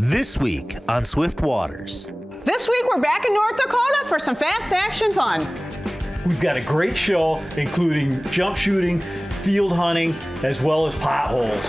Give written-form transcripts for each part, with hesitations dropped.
This week on Swift Waters. This week we're back in North Dakota for some fast action fun. We've got a great show, including jump shooting, field hunting, as well as potholes.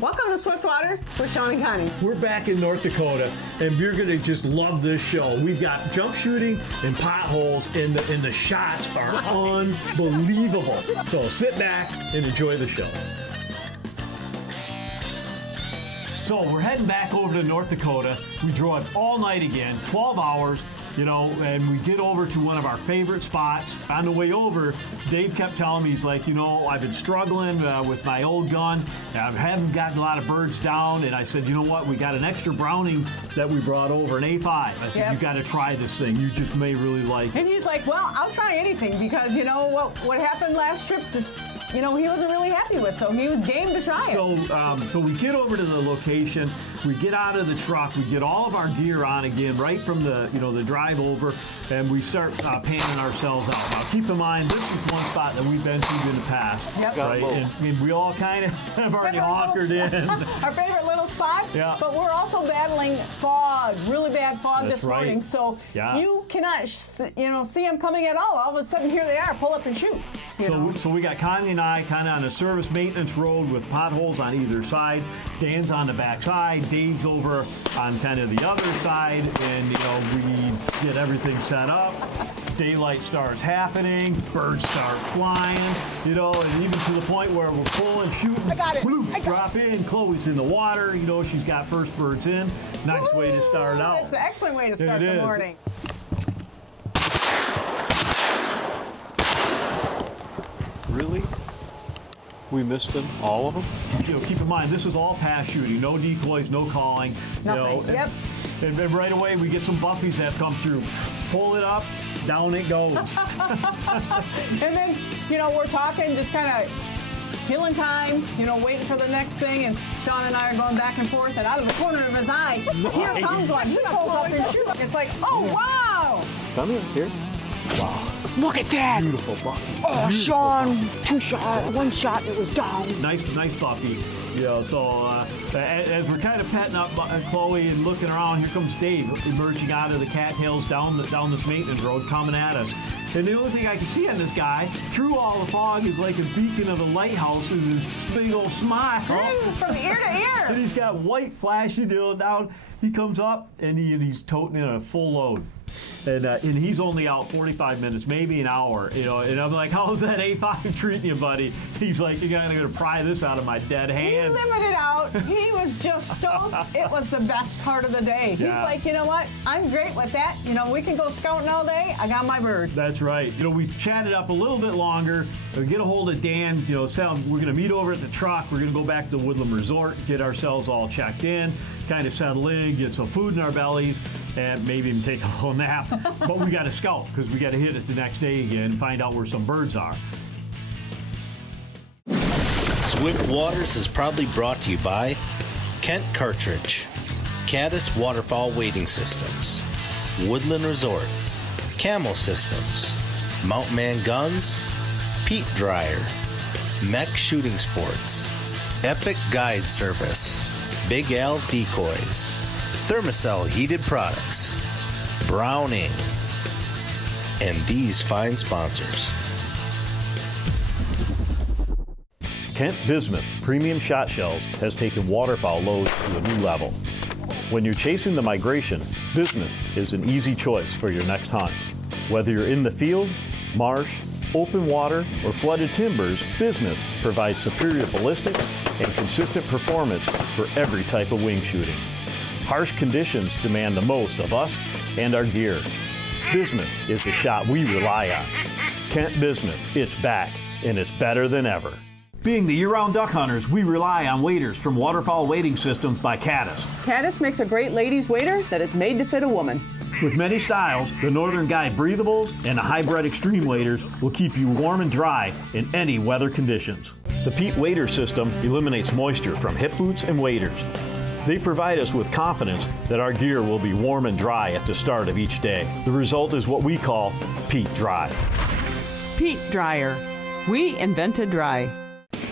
Welcome to Swift Waters with Shawn and Connie. We're back in North Dakota, and you're going to just love this show. We've got jump shooting and potholes, and the shots are unbelievable. So sit back and enjoy the show. So we're heading back over to North Dakota. We drove all night again, 12 hours. And we get over to one of our favorite spots. On the way over, Dave kept telling me, he's like, I've been struggling with my old gun. I haven't gotten a lot of birds down. And I said, you know what? We got an extra Browning that we brought over, an A5. I said, Yep. You got to try this thing. You just may really like it. And he's like, well, I'll try anything because what happened last trip just, he wasn't really happy with, so he was game to try it. So we get over to the location, we get out of the truck, we get all of our gear on again, right from the drive over, and we start panning ourselves out. Now keep in mind, this is one spot that we've been to in the past, Yep. right? And we all kind of have already honkered in. Our favorite little spots, Yeah. but we're also battling fog, really bad fog That's this morning, right. so Yeah. you cannot, see them coming at all. All of a sudden, here they are, pull up and shoot. So we got Connie and I kind of on a service maintenance road with potholes on either side. Dan's on the back side, Dave's over on kind of the other side, and we get everything set up. Daylight starts happening, birds start flying, and even to the point where we're pulling, shooting, I got it. bloop, I got drop in. Chloe's in the water, she's got first birds in. Nice way to start out. It's an excellent way to start It the is. morning. Really? We missed them, all of them? Keep in mind, this is all pass shooting, no decoys, no calling. Nothing. Yep. And then right away, we get some buffies that come through. Pull it up, down it goes. And then, we're talking, just kind of killing time, waiting for the next thing, and Shawn and I are going back and forth, and out of the corner of his eye, here comes one. He pulls up and shoots. It's like, oh, wow! Come here. Wow. Look at that! Beautiful bucky. Oh, Beautiful Shawn, two shot, one shot, it was down. Nice buffy. As we're kind of petting up Chloe and looking around, here comes Dave emerging out of the cattails down this maintenance road coming at us. And the only thing I can see on this guy, through all the fog, is like a beacon of a lighthouse and this big old smile. From ear to ear. And he's got white flashing down. He comes up and he's toting in a full load. And he's only out 45 minutes, maybe an hour, and I'm like, how's that A5 treating you, buddy? He's like, you're going to pry this out of my dead hand. He limited out. He was just stoked. It was the best part of the day. He's like, you know what? I'm great with that. We can go scouting all day. I got my birds. That's right. We chatted up a little bit longer. We get a hold of Dan. We're going to meet over at the truck. We're going to go back to the Woodland Resort, get ourselves all checked in, kind of settle in, get some food in our bellies, and maybe even take a little nap. But we got to scout because we got to hit it the next day again and find out where some birds are. Swift Waters is proudly brought to you by Kent Cartridge, Caddis Waterfowl Wading Systems, Woodland Resort, Camo Systems, Mount Man Guns, Peat Dryer, Mech Shooting Sports, Epic Guide Service, Big Al's Decoys, Thermacell Heated Products, Browning, and these fine sponsors. Kent Bismuth Premium Shot Shells has taken waterfowl loads to a new level. When you're chasing the migration, Bismuth is an easy choice for your next hunt. Whether you're in the field, marsh, open water, or flooded timbers, bismuth provides superior ballistics and consistent performance for every type of wing shooting. Harsh conditions demand the most of us and our gear. Bismuth is the shot we rely on. Kent Bismuth, it's back, and it's better than ever. Being the year-round duck hunters, we rely on waders from Waterfowl Wading Systems by Caddis. Caddis makes a great ladies' wader that is made to fit a woman. With many styles, the Northern Guide Breathables and the Hybrid Extreme waders will keep you warm and dry in any weather conditions. The Pete Wader system eliminates moisture from hip boots and waders. They provide us with confidence that our gear will be warm and dry at the start of each day. The result is what we call Pete Dry. Pete Dryer. We invented dry.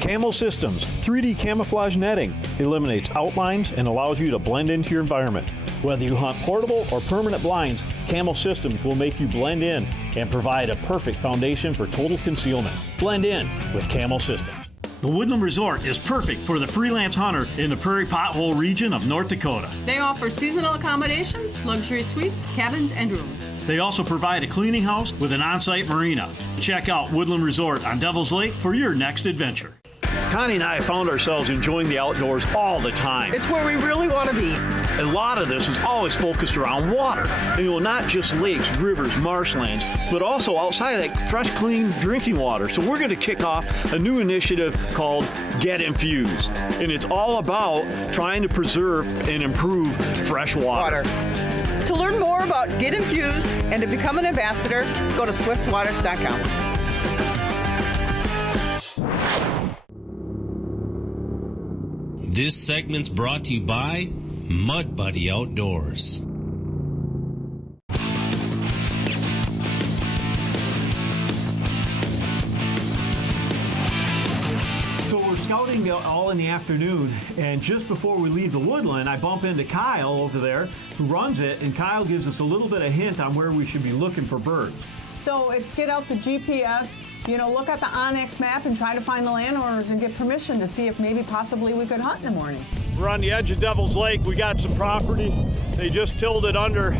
Camo Systems 3D camouflage netting eliminates outlines and allows you to blend into your environment. Whether you hunt portable or permanent blinds, Camo Systems will make you blend in and provide a perfect foundation for total concealment. Blend in with Camo Systems. The Woodland Resort is perfect for the freelance hunter in the prairie pothole region of North Dakota. They offer seasonal accommodations, luxury suites, cabins, and rooms. They also provide a cleaning house with an on-site marina. Check out Woodland Resort on Devil's Lake for your next adventure. Connie and I found ourselves enjoying the outdoors all the time. It's where we really want to be. A lot of this is always focused around water. Not just lakes, rivers, marshlands, but also outside like fresh, clean drinking water. So we're going to kick off a new initiative called Get Infused. And it's all about trying to preserve and improve fresh water. To learn more about Get Infused and to become an ambassador, go to swiftwaters.com. This segment's brought to you by Mud Buddy Outdoors. So we're scouting all in the afternoon, and just before we leave the woodland, I bump into Kyle over there who runs it, and Kyle gives us a little bit of hint on where we should be looking for birds. So it's get out the GPS, look at the Onyx map and try to find the landowners and get permission to see if maybe possibly we could hunt in the morning. We're on the edge of Devil's Lake. We got some property. They just tilled it under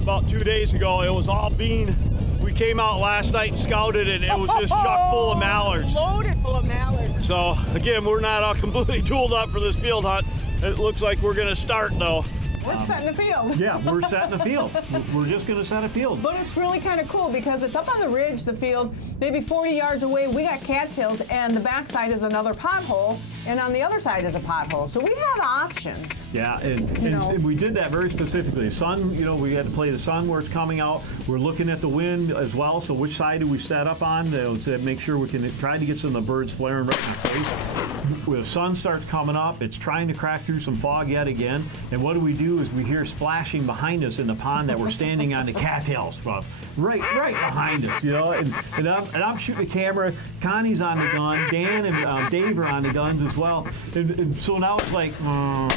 about 2 days ago. It was all bean. We came out last night and scouted it, and it was just chock full of mallards. Loaded full of mallards. So again, we're not all completely tooled up for this field hunt. It looks like we're gonna start though. We're setting the field. Yeah, we're setting the field. We're just going to set a field. But it's really kind of cool because it's up on the ridge, the field, maybe 40 yards away. We got cattails, and the backside is another pothole, and on the other side is a pothole. So we have options. Yeah, and we did that very specifically. Sun, we had to play the sun where it's coming out. We're looking at the wind as well, so which side do we set up on to make sure we can try to get some of the birds flaring right in the face. When the sun starts coming up, it's trying to crack through some fog yet again, and what do? Is we hear splashing behind us in the pond that we're standing on the cattails from. Right behind us, and I'm shooting the camera. Connie's on the gun. Dan and Dave are on the guns as well. And so now it's like, turn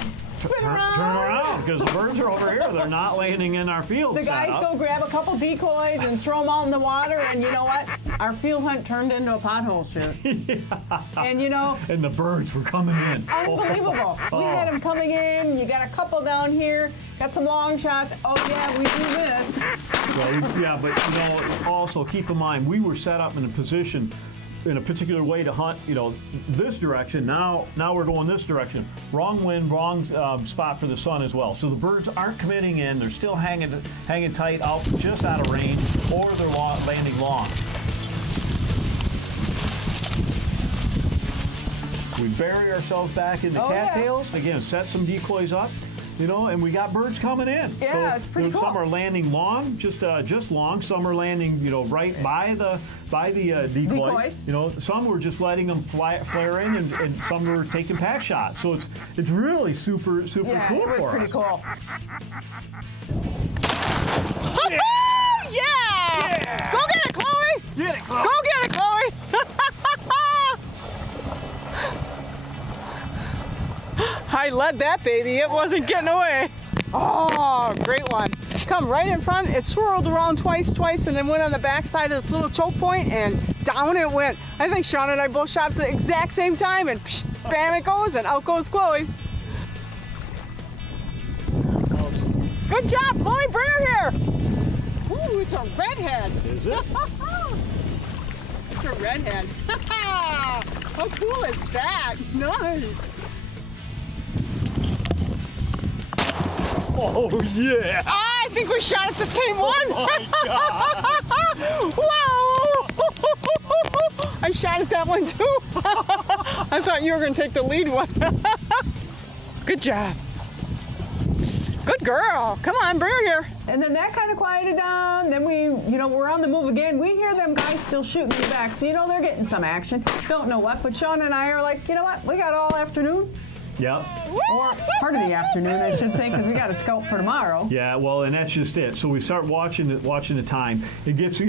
around, because the birds are over here. They're not landing in our field. The guys go grab a couple decoys and throw them out in the water, and you know what? Our field hunt turned into a pothole shoot. Yeah. And and the birds were coming in. Unbelievable. We had them coming in. You got a couple down here. Got some long shots. Oh yeah, we do this. Well, yeah, but also keep in mind, we were set up in a position in a particular way to hunt, this direction. Now we're going this direction. Wrong wind, wrong spot for the sun as well. So the birds aren't committing in. They're still hanging tight out just out of range, or they're landing long. We bury ourselves back in the cattails. Yeah. Again, set some decoys up. And we got birds coming in. Yeah, so, it's pretty cool. Some are landing long, just long. Some are landing, right by the decoys. Some were just letting them flare in, and some were taking pack shots. So it's really super cool for us. Yeah, it was pretty cool. Yeah! Go get it, Chloe! Get it, Chloe! Go get it, Chloe! I led that baby. It wasn't getting away. Oh, great one. Come right in front. It swirled around twice, and then went on the backside of this little choke point, and down it went. I think Shawn and I both shot at the exact same time, and psh, bam it goes, and out goes Chloe. Good job, Chloe. Bring her here. Ooh, it's a redhead. Is it? That's a redhead. How cool is that? Nice. Oh, yeah. I think we shot at the same one. Oh, my God. Whoa! I shot at that one too. I thought you were going to take the lead one. Good job. Good girl. Come on, bring her here. And then that kind of quieted down. Then we're on the move again. We hear them guys still shooting in the back. So, they're getting some action. Don't know what, but Shawn and I are like, you know what? We got all afternoon. Yep. Or part of the afternoon, I should say, because we got to scout for tomorrow. Yeah, well, and that's just it. So we start watching the time. It gets,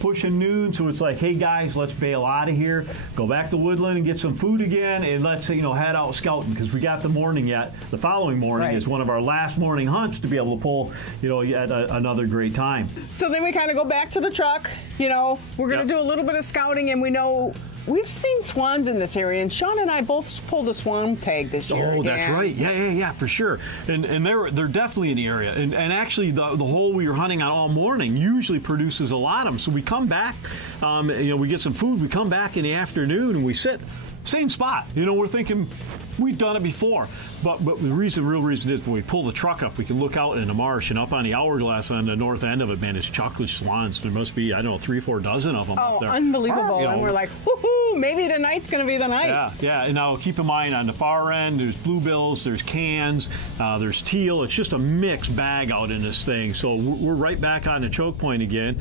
pushing noon, so it's like, hey guys, let's bail out of here, go back to Woodland and get some food again, and let's, head out scouting, because we got the morning yet. The following morning is one of our last morning hunts to be able to pull, yet another great time. So then we kind of go back to the truck. We're going to do a little bit of scouting, and we know we've seen swans in this area, and Shawn and I both pulled a swan tag this year. Oh, that's right. Yeah, for sure. And they're definitely in the area. And actually, the hole we were hunting on all morning usually produces a lot of them. So we come back, we get some food, we come back in the afternoon, and we sit. Same spot. We're thinking we've done it before. But the real reason is when we pull the truck up, we can look out in the marsh, and up on the hourglass on the north end of it, man, it's chocolate swans. There must be, 3 or 4 dozen of them up there. Unbelievable. And we're like, woohoo, maybe tonight's going to be the night. Yeah. And now keep in mind on the far end, there's bluebills, there's cans, there's teal. It's just a mixed bag out in this thing. So we're right back on the choke point again.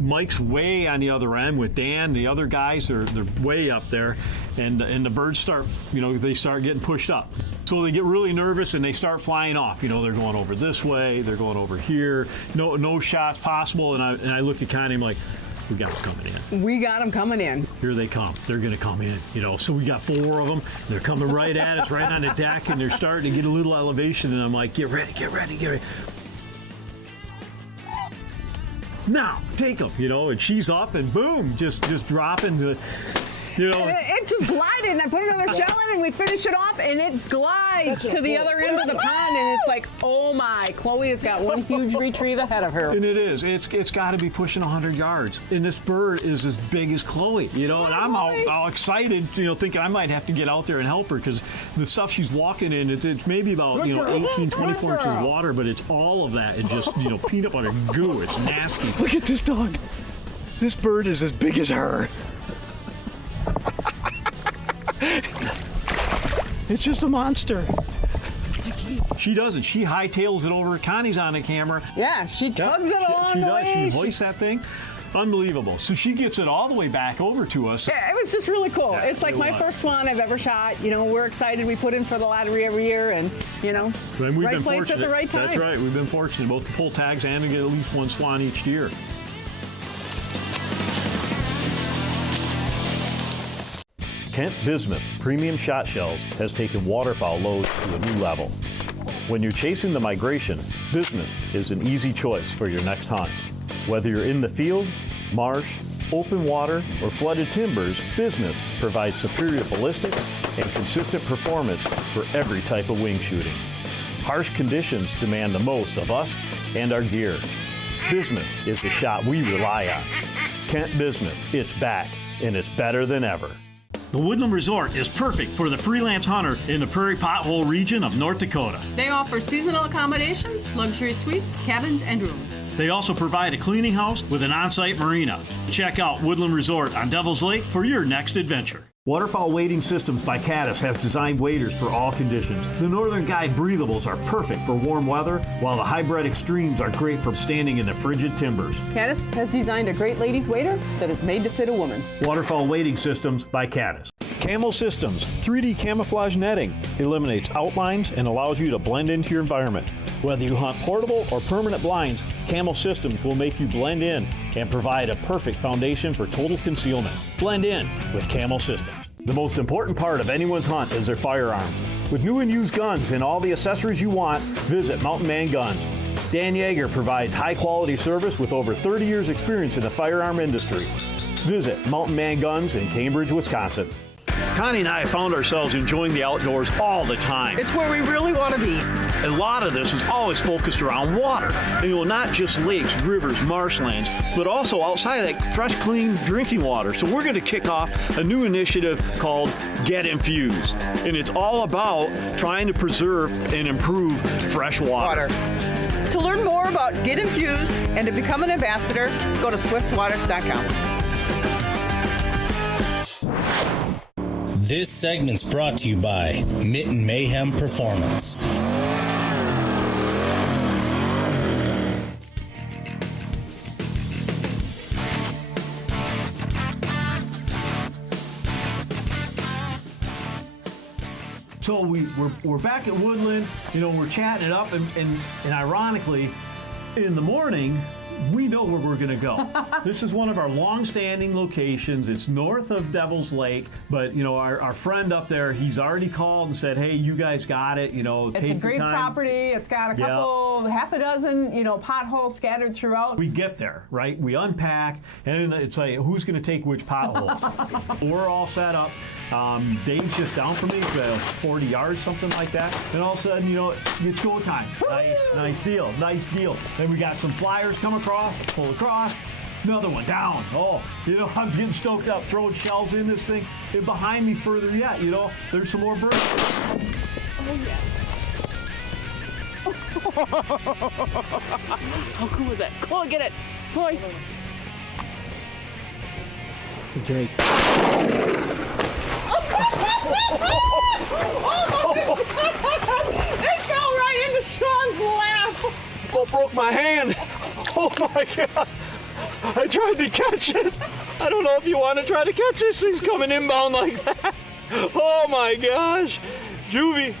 Mike's way on the other end with Dan. The other guys, they're way up there. And the birds start, they start getting pushed up. So they get really nervous and they start flying off. They're going over this way, they're going over here. No shots possible. And I look at Connie, I'm like, we got them coming in. We got them coming in. Here they come. They're going to come in. So we got 4 of them. They're coming right at us, right on the deck, and they're starting to get a little elevation. And I'm like, get ready. Now, take them, and she's up and boom, just dropping the. It just glided, and I put another shell in, and we finish it off, and it glides to the other end of the pond, and it's like, oh my, Chloe has got one huge retrieve ahead of her. And it is. It's got to be pushing 100 yards. And this bird is as big as Chloe, and I'm all excited, thinking I might have to get out there and help her, because the stuff she's walking in, it's maybe about, 18, 24 inches of water, but it's all of that, and just, peanut butter goo. It's nasty. Look at this dog. This bird is as big as her. It's just a monster. She doesn't. She hightails it over. Connie's on the camera. Yeah, she tugs it along She the does. way. She hoists that thing. Unbelievable. So she gets it all the way back over to us. Yeah, it was just really cool. Yeah, it's like it my was. first swan I've ever shot. We're excited. We put in for the lottery every year, and And we've right been place fortunate. at the right time. That's right. We've been fortunate both to pull tags and to get at least 1 swan each year. Kent Bismuth Premium Shot Shells has taken waterfowl loads to a new level. When you're chasing the migration, Bismuth is an easy choice for your next hunt. Whether you're in the field, marsh, open water, or flooded timbers, Bismuth provides superior ballistics and consistent performance for every type of wing shooting. Harsh conditions demand the most of us and our gear. Bismuth is the shot we rely on. Kent Bismuth, it's back, and it's better than ever. The Woodland Resort is perfect for the freelance hunter in the prairie pothole region of North Dakota. They offer seasonal accommodations, luxury suites, cabins, and rooms. They also provide a cleaning house with an on-site marina. Check out Woodland Resort on Devil's Lake for your next adventure. Waterfowl Wading Systems by Caddis has designed waders for all conditions. The Northern Guide Breathables are perfect for warm weather, while the Hybrid Extremes are great for standing in the frigid timbers. Caddis has designed a great ladies' wader that is made to fit a woman. Waterfowl Wading Systems by Caddis. Camo Systems 3D camouflage netting eliminates outlines and allows you to blend into your environment. Whether you hunt portable or permanent blinds, Camo Systems will make you blend in and provide a perfect foundation for total concealment. Blend in with Camo Systems. The most important part of anyone's hunt is their firearms. With new and used guns and all the accessories you want, visit Mountain Man Guns. Dan Yeager provides high-quality service with over 30 years' experience in the firearm industry. Visit Mountain Man Guns in Cambridge, Wisconsin. Connie and I found ourselves enjoying the outdoors all the time. It's where we really want to be. A lot of this is always focused around water. And, not just lakes, rivers, marshlands, but also outside that fresh, clean drinking water. So we're going to kick off a new initiative called Get Infused. And it's all about trying to preserve and improve fresh water. To learn more about Get Infused and to become an ambassador, go to swiftwaters.com. This segment's brought to you by Mitten Mayhem Performance. So we're back at Woodland, we're chatting it up, and ironically, in the morning, we know where we're going to go. This is one of our long-standing locations. It's north of Devil's Lake, but our friend up there, he's already called and said, "Hey, you guys got it." It's a great property. It's got a couple, half a dozen, potholes scattered throughout. We get there, right? We unpack, and it's like, who's going to take which potholes? We're all set up. Dave's just down from me, 40 yards, something like that. And all of a sudden, it's go time. Nice deal. Then we got some flyers come across, pull across, another one down. Oh, I'm getting stoked up, throwing shells in this thing. And behind me further yet, there's some more birds. Oh, yeah. How cool was that? Chloe, get it. Chloe. Jake. It fell right into Shawn's lap. Oh, broke my hand. Oh my God. I tried to catch it. I don't know if you want to try to catch this. Thing's coming inbound like that. Oh my gosh. Juvie.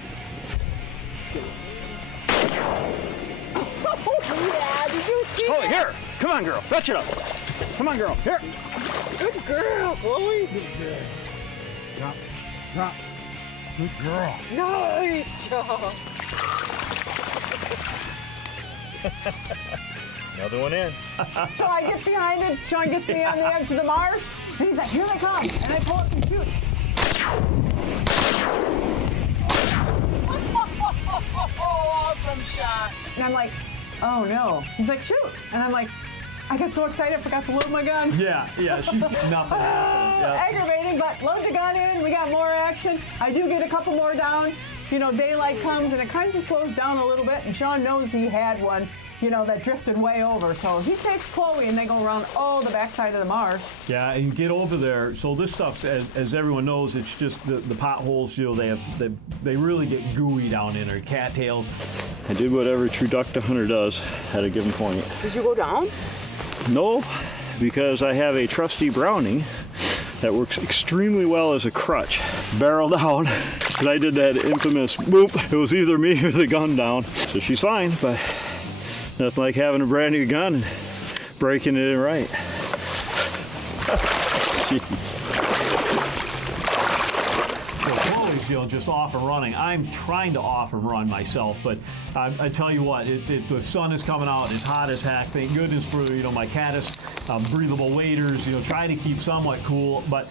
Yeah, did you see Chloe, here. Come on, girl. Fetch it up. Come on, girl. Here. Good girl, Chloe. Drop. Good girl. Nice job. Another one in. So I get behind it. Shawn gets me on the edge of the marsh, and he's like, "Here they come!" And I pull up and shoot. Awesome shot. And I'm like, "Oh no!" He's like, "Shoot!" And I'm like, I got so excited, I forgot to load my gun. Yeah, she's nothing happened. Yeah. Aggravating, but load the gun in. We got more action. I do get a couple more down. Daylight comes and it kind of slows down a little bit. And Shawn knows he had one, that drifted way over. So he takes Chloe and they go around the backside of the marsh. Yeah, and you get over there. So this stuff, as everyone knows, it's just the potholes. They really get gooey down in there. Cattails. I did what every true duck hunter does at a given point. Did you go down? No, because I have a trusty Browning that works extremely well as a crutch. Barrel down, because I did that infamous boop. It was either me or the gun down. So she's fine, but nothing like having a brand new gun and breaking it in right. Jeez. Chloe's, just off and running. I'm trying to off and run myself, but I tell you what, the sun is coming out. It's hot as heck. Thank goodness for my caddis breathable waders. Trying to keep somewhat cool, but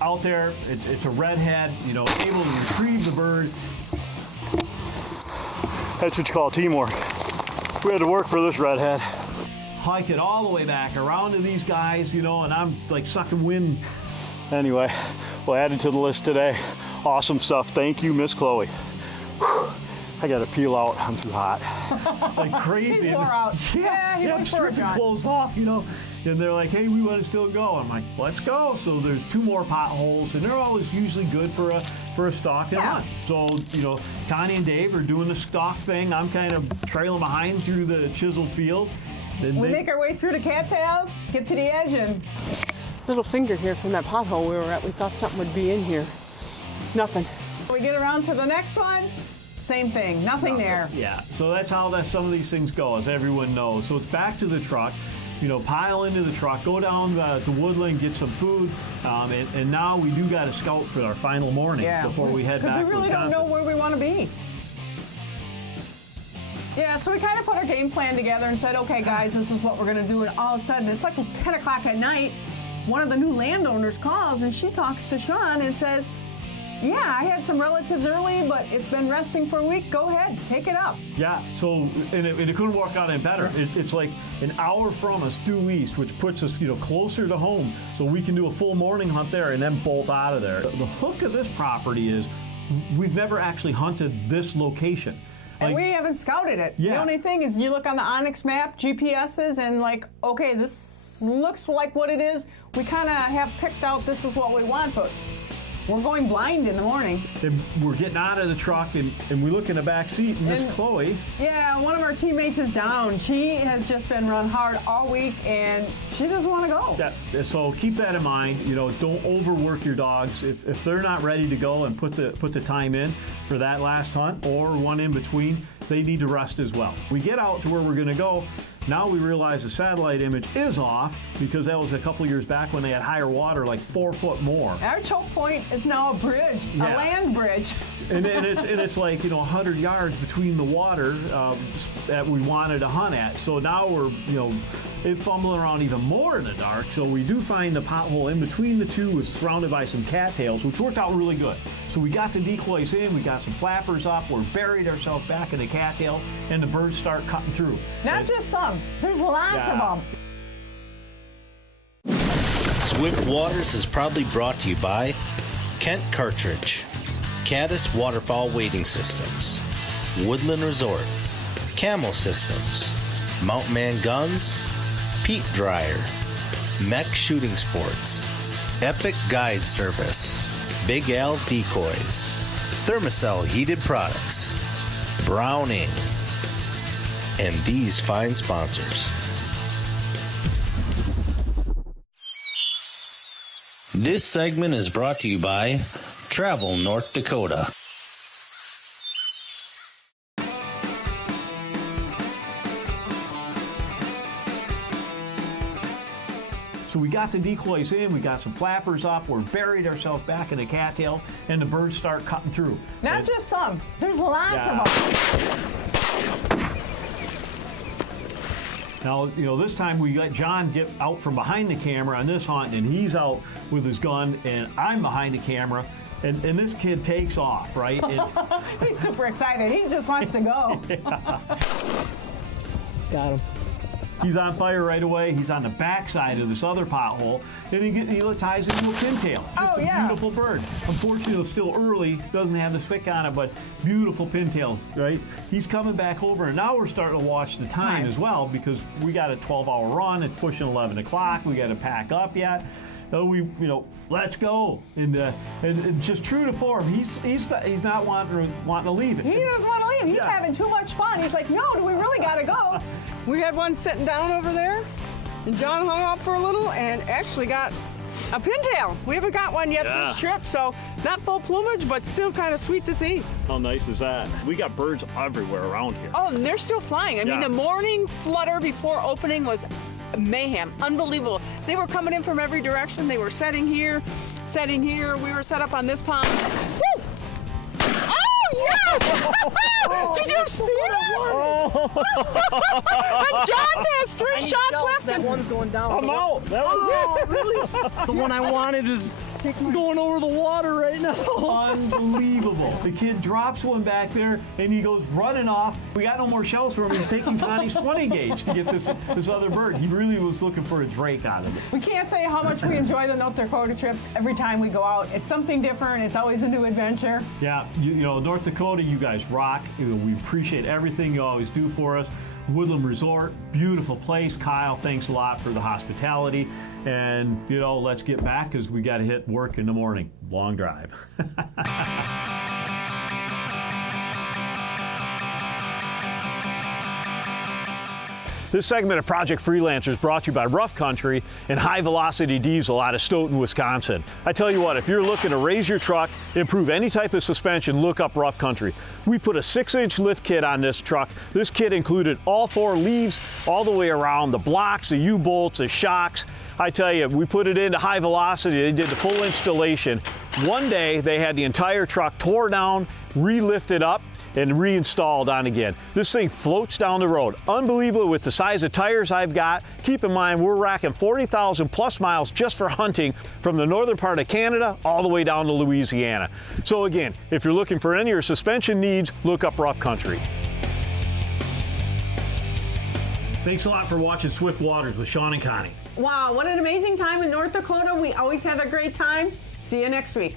out there, it's a redhead. Able to retrieve the bird. That's what you call teamwork. We had to work for this redhead. Hike it all the way back around to these guys, and I'm like sucking wind. Anyway, we'll add it to the list today. Awesome stuff. Thank you, Miss Chloe. Whew. I gotta peel out. I'm too hot. Like crazy. He's wore out. Yeah, I'm stripping clothes off, and they're like, "Hey, we want to still go." I'm like, "Let's go." So there's 2 more potholes, and they're always usually good for a stalk and hunt. So Connie and Dave are doing the stalk thing. I'm kind of trailing behind through the chiseled field. We make our way through the cattails, get to the edge, and Little finger here from that pothole we were at. We thought something would be in here. Nothing. we get around to the next one. Same thing, nothing there. Yeah, so that's how some of these things go, as everyone knows. So it's back to the truck, pile into the truck, go down to Woodland, get some food, and now we do got to scout for our final morning before we head back to Wisconsin. Because we really don't know where we want to be. Yeah, so we kind of put our game plan together and said, okay, guys, this is what we're going to do. And all of a sudden, it's like 10 o'clock at night, one of the new landowners calls and she talks to Shawn and says, yeah, I had some relatives early, but it's been resting for a week. Go ahead, take it up. Yeah, so, and it couldn't work out any better. It's like an hour from us due east, which puts us, closer to home, so we can do a full morning hunt there and then bolt out of there. The hook of this property is we've never actually hunted this location. And we haven't scouted it. Yeah. The only thing is you look on the Onyx map, GPSs, and like, okay, this looks like what it is. We kind of have picked out this is what we want, but we're going blind in the morning. And we're getting out of the truck, and we look in the back seat, and Miss Chloe. Yeah, one of our teammates is down. She has just been run hard all week, and she doesn't want to go. Yeah, so keep that in mind. Don't overwork your dogs. If they're not ready to go and put the time in for that last hunt or one in between, they need to rest as well. We get out to where we're going to go. Now we realize the satellite image is off because that was a couple years back when they had higher water, like 4 foot more. Our choke point is now a bridge, a land bridge. and it's like 100 yards between the water that we wanted to hunt at. So now we're fumbling around even more in the dark. So we do find the pothole in between the two was surrounded by some cattails, which worked out really good. So we got the decoys in, we got some flappers up, we're buried ourselves back in the cattail, and the birds start cutting through. Not just some, there's lots of them. Swift Waters is proudly brought to you by Kent Cartridge, Caddis Waterfowl Wading Systems, Woodland Resort, Camo Systems, Mount Man Guns, Peat Dryer, Mech Shooting Sports, Epic Guide Service, Big Al's Decoys, Thermacell Heated Products, Browning, and these fine sponsors. This segment is brought to you by Travel North Dakota. So we got the decoys in, we got some flappers up, we're buried ourselves back in the cattail, and the birds start cutting through. Not just some, there's lots of them. Now, this time we let John get out from behind the camera on this hunt, and he's out with his gun, and I'm behind the camera, and this kid takes off, right? He's super excited. He just wants to go. Got him. He's on fire right away. He's on the back side of this other pothole, and he ties into a pintail. Just a beautiful bird. Unfortunately, it's still early. Doesn't have the spick on it, but beautiful pintail, right? He's coming back over, and now we're starting to watch the time as well because we got a 12-hour run. It's pushing 11 o'clock. We got to pack up yet. So let's go. And just true to form, he's not wanting to leave it. He doesn't want to leave. He's having too much fun. He's like, no, do we really got to go? We had one sitting down over there, and John hung out for a little and actually got a pintail. We haven't got one yet this trip, so not full plumage, but still kind of sweet to see. How nice is that? We got birds everywhere around here. Oh, and they're still flying. I mean, the morning flutter before opening was mayhem, unbelievable. They were coming in from every direction. They were setting here. We were set up on this pond. Woo! Oh, yes! Did you see that? And John has 3 shots left. That one's going down. I'm out. That was it. Really? The one I wanted is going over the water right now. Unbelievable. The kid drops one back there, and he goes running off. We got no more shells for him. He's taking Connie's 20 gauge to get this other bird. He really was looking for a drake out of it. We can't say how much we enjoy the North Dakota trips every time we go out. It's something different. It's always a new adventure. Yeah, North Dakota, you guys rock. We appreciate everything you always do for us. Woodland Resort, beautiful place. Kyle, thanks a lot for the hospitality. And, let's get back because we got to hit work in the morning. Long drive. This segment of Project Freelancer is brought to you by Rough Country and High Velocity Diesel out of Stoughton, Wisconsin. I tell you what, if you're looking to raise your truck, improve any type of suspension, look up Rough Country. We put a 6-inch lift kit on this truck. This kit included all 4 leaves all the way around, the blocks, the U-bolts, the shocks. I tell you, we put it into High Velocity. They did the full installation. One day, they had the entire truck tore down, re-lifted up, and reinstalled on again. This thing floats down the road. Unbelievable with the size of tires I've got. Keep in mind, we're racking 40,000 plus miles just for hunting from the northern part of Canada all the way down to Louisiana. So again, if you're looking for any of your suspension needs, look up Rough Country. Thanks a lot for watching Swift Waters with Shawn and Connie. Wow, what an amazing time in North Dakota. We always have a great time. See you next week.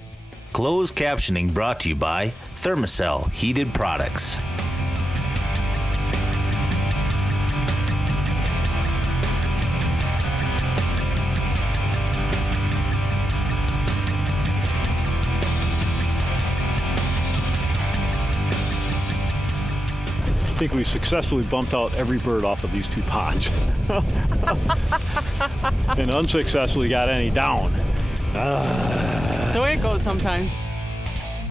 Closed captioning brought to you by Thermacell Heated Products. I think we successfully bumped out every bird off of these 2 ponds. And unsuccessfully got any down. So it goes sometimes.